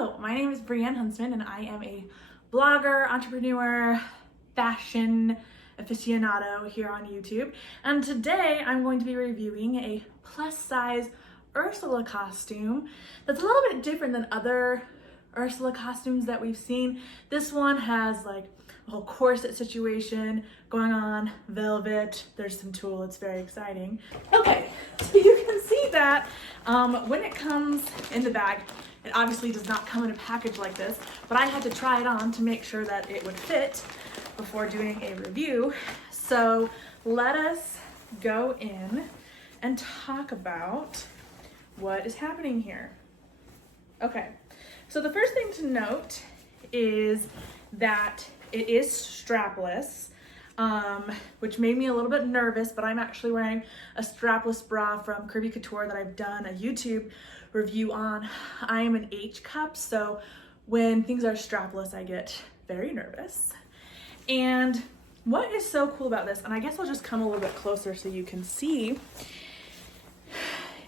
Hello, my name is Brianne Huntsman and I am a blogger, entrepreneur, fashion aficionado here on YouTube. And today I'm going to be reviewing a plus size Ursula costume that's a little bit different than other Ursula costumes that we've seen. This one has like a whole corset situation going on, velvet, there's some tulle, it's very exciting. Okay, so you can see that when it comes in the bag, it obviously does not come in a package like this, but I had to try it on to make sure that it would fit before doing a review. So let us go in and talk about what is happening here. Okay, so the first thing to note is that it is strapless, which made me a little bit nervous, but I'm actually wearing a strapless bra from Curvy Couture that I've done a YouTube review on. I am an H cup, so when things are strapless, I get very nervous. And what is so cool about this, and I guess I'll just come a little bit closer so you can see,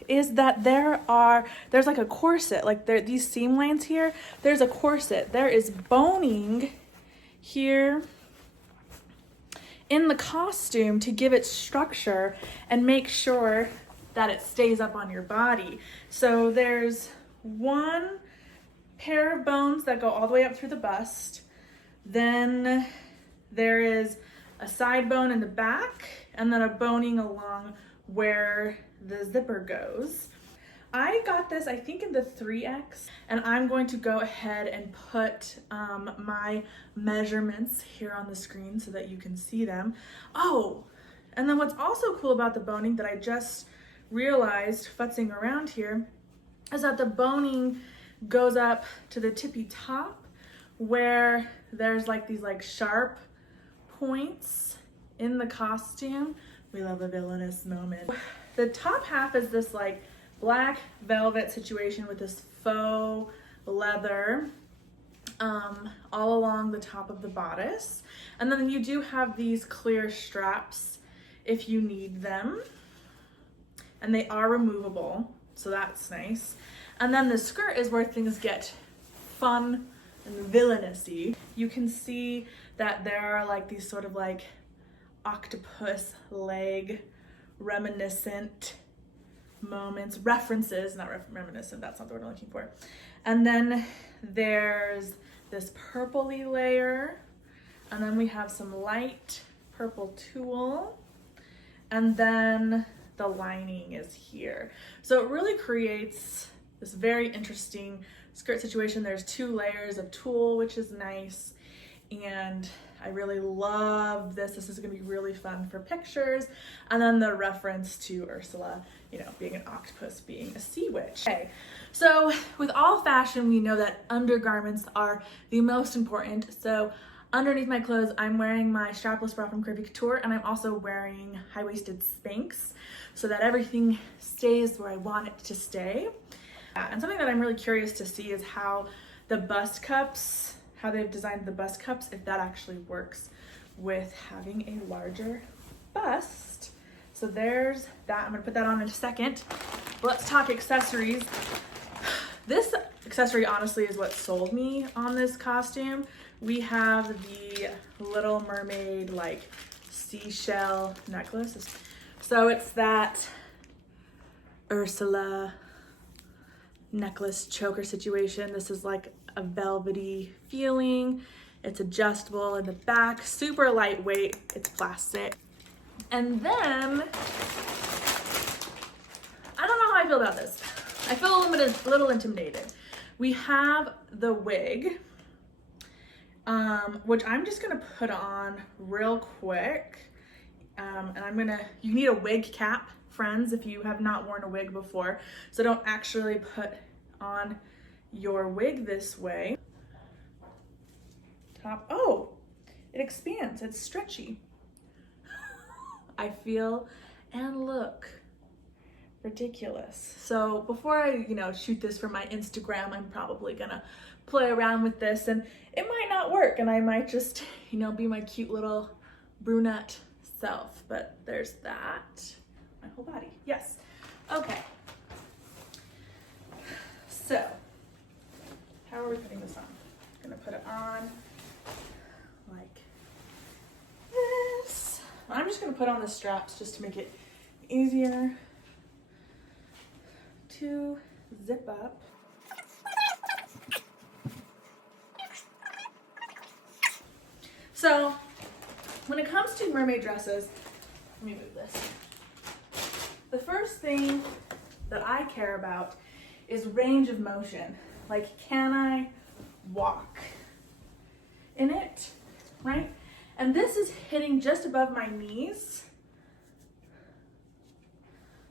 is that there's like a corset, like these seam lines here, there's a corset. There is boning here in the costume to give it structure and make sure that it stays up on your body. So there's one pair of bones that go all the way up through the bust. Then there is a side bone in the back and then a boning along where the zipper goes. I got this, I think, in the 3X, and I'm going to go ahead and put my measurements here on the screen so that you can see them. Oh, and then what's also cool about the boning that I just realized futzing around here is that the boning goes up to the tippy top where there's like these like sharp points in the costume. We love a villainous moment. The top half is this like black velvet situation with this faux leather all along the top of the bodice. And then you do have these clear straps if you need them. And they are removable, so that's nice. And then the skirt is where things get fun and villainousy. You can see that there are like these sort of like octopus leg reminiscent moments, references, not reminiscent, that's not the word I'm looking for. And then there's this purpley layer, and then we have some light purple tulle, and then the lining is here. So it really creates this very interesting skirt situation. There's 2 layers of tulle, which is nice, and I really love this. This is gonna be really fun for pictures. And then the reference to Ursula, you know, being an octopus, being a sea witch. Okay, so with all fashion, we know that undergarments are the most important. So underneath my clothes, I'm wearing my strapless bra from Curvy Couture, and I'm also wearing high-waisted Spanx so that everything stays where I want it to stay. And something that I'm really curious to see is how the bust cups, how they've designed the bust cups, if that actually works with having a larger bust. So there's that. I'm gonna put that on in a second. Let's talk accessories. This accessory honestly is what sold me on this costume. We have the Little Mermaid like seashell necklace. So it's that Ursula necklace choker situation. This is like a velvety feeling. It's adjustable in the back, super lightweight, it's plastic. And then, I don't know how I feel about this. I feel a little intimidated. We have the wig, which I'm just gonna put on real quick. And you need a wig cap, friends, if you have not worn a wig before. So don't actually put on your wig this way. Top, oh, it expands, it's stretchy. I feel and look ridiculous. So before I, shoot this for my Instagram, I'm probably gonna play around with this, and it might not work, and I might just, be my cute little brunette self, but there's that. My whole body, yes. Okay. So, how are are we putting this on? I'm gonna put it on like this. I'm just gonna put on the straps just to make it easier to zip up. So when it comes to mermaid dresses, let me move this. The first thing that I care about is range of motion. Like, can I walk in it, right? And this is hitting just above my knees.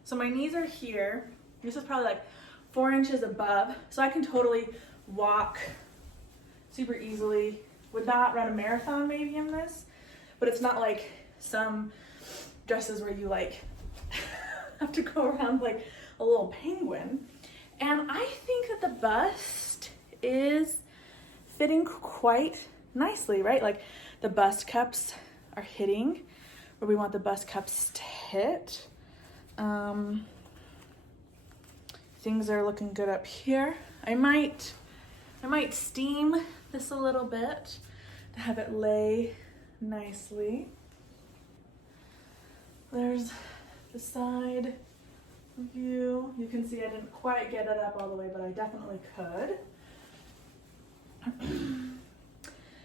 So my knees are here. This is probably like 4 inches above. So I can totally walk super easily. Would not run a marathon maybe in this, but it's not like some dresses where you like have to go around like a little penguin. And I think that the bust is fitting quite nicely, right? Like the bust cups are hitting where we want the bust cups to hit. Things are looking good up here. I might steam this a little bit to have it lay nicely. There's the side view. You can see I didn't quite get it up all the way, but I definitely could.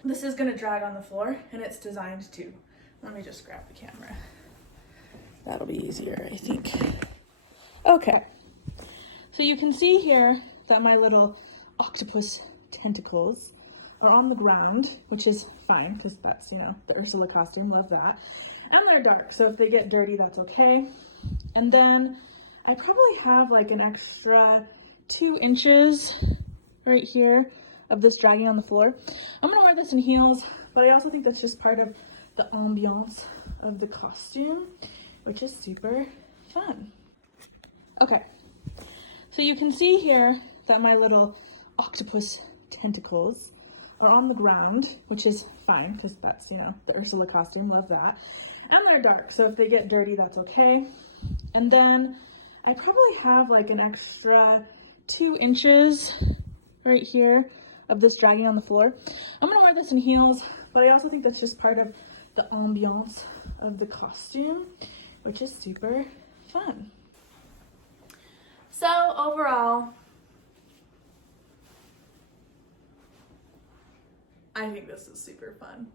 This is gonna drag on the floor, and it's designed to. Let me just grab the camera. That'll be easier, I think. Okay, so you can see here that my little octopus tentacles are on the ground, which is fine because that's, you know, the Ursula costume, love that. And they're dark, so if they get dirty, that's okay. And then I probably have like an extra 2 inches right here of this dragging on the floor. I'm gonna wear this in heels, but I also think that's just part of the ambiance of the costume, which is super fun. Okay, so you can see here that my little octopus tentacles are on the ground, which is fine because that's, you know, the Ursula costume, love that. And they're dark, so if they get dirty, that's okay. And then I probably have like an extra 2 inches right here of this dragging on the floor. I'm gonna wear this in heels, but I also think that's just part of the ambiance of the costume, which is super fun. So overall, I think this is super fun.